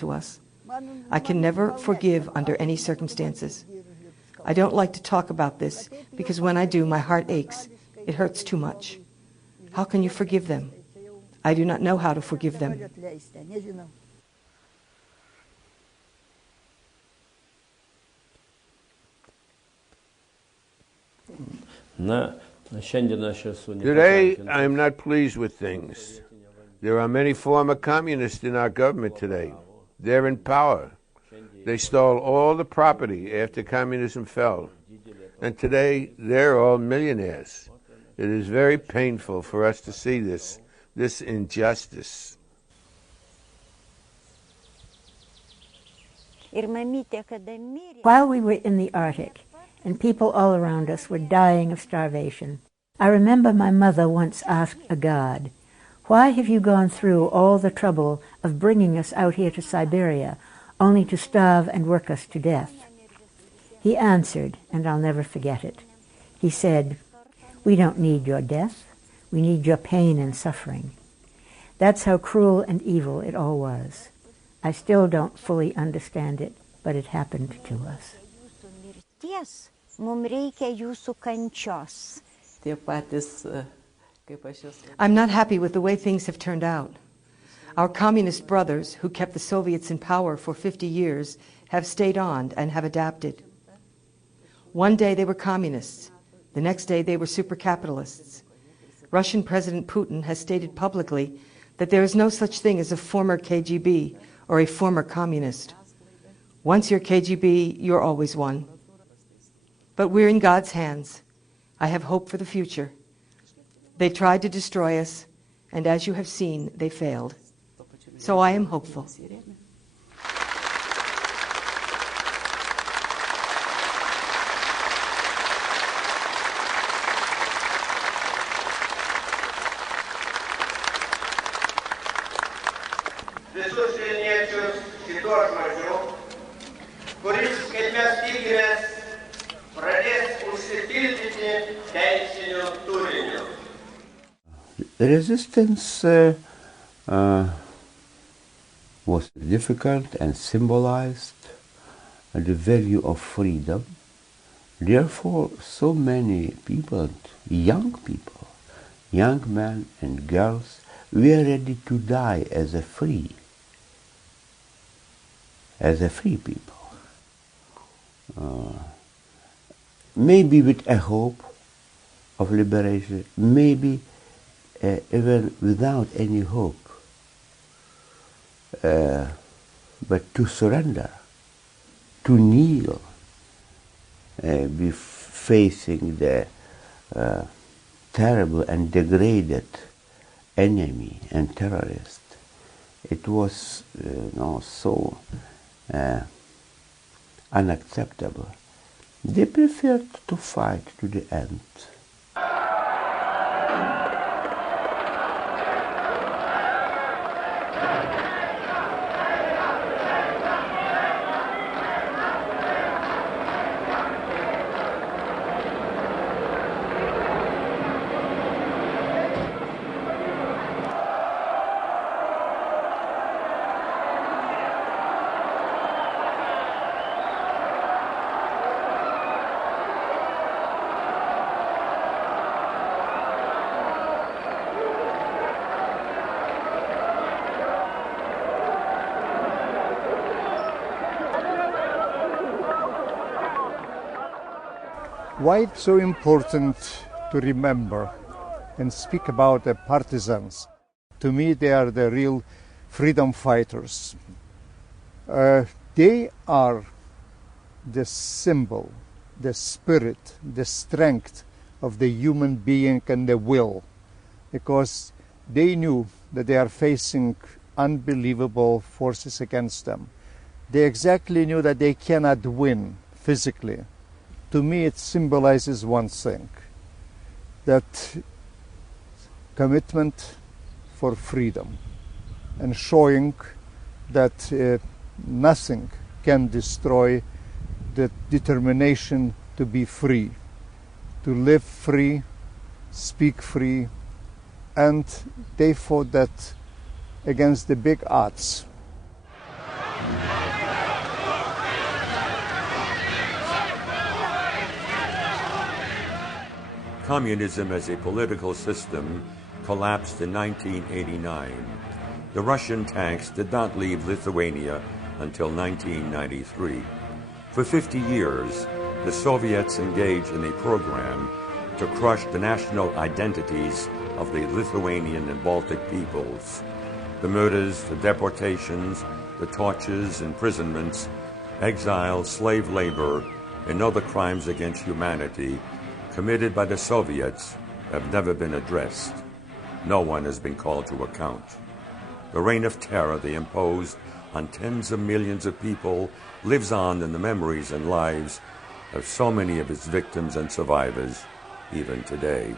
to us. I can never forgive under any circumstances. I don't like to talk about this because when I do, my heart aches. It hurts too much. How can you forgive them? I do not know how to forgive them. Today, I am not pleased with things. There are many former communists in our government today. They're in power. They stole all the property after communism fell. And today, they're all millionaires. It is very painful for us to see this injustice. While we were in the Arctic, and people all around us were dying of starvation, I remember my mother once asked a god, "Why have you gone through all the trouble of bringing us out here to Siberia, only to starve and work us to death?" He answered, and I'll never forget it. He said, "We don't need your death. We need your pain and suffering." That's how cruel and evil it all was. I still don't fully understand it, but it happened to us. I'm not happy with the way things have turned out. Our communist brothers, who kept the Soviets in power for 50 years, have stayed on and have adapted. One day they were communists. The next day they were super-capitalists. Russian President Putin has stated publicly that there is no such thing as a former KGB or a former communist. Once you're KGB, you're always one. But we're in God's hands. I have hope for the future. They tried to destroy us, and as you have seen, they failed. So I am hopeful. The resistance was difficult and symbolized the value of freedom. Therefore, so many people, young men and girls, were ready to die as a free people. Maybe with a hope of liberation, maybe even without any hope, but to surrender, to kneel, be facing the terrible and degraded enemy and terrorist. It was so unacceptable. They preferred to fight to the end. Why it's so important to remember and speak about the partisans? To me, they are the real freedom fighters. They are the symbol, the spirit, the strength of the human being and the will, because they knew that they are facing unbelievable forces against them. They exactly knew that they cannot win physically. To me, it symbolizes one thing, that commitment for freedom and showing that nothing can destroy the determination to be free, to live free, speak free, and they fought that against the big odds. Communism as a political system collapsed in 1989. The Russian tanks did not leave Lithuania until 1993. For 50 years, the Soviets engaged in a program to crush the national identities of the Lithuanian and Baltic peoples. The murders, the deportations, the tortures, imprisonments, exile, slave labor, and other crimes against humanity committed by the Soviets have never been addressed. No one has been called to account. The reign of terror they imposed on tens of millions of people lives on in the memories and lives of so many of its victims and survivors, even today.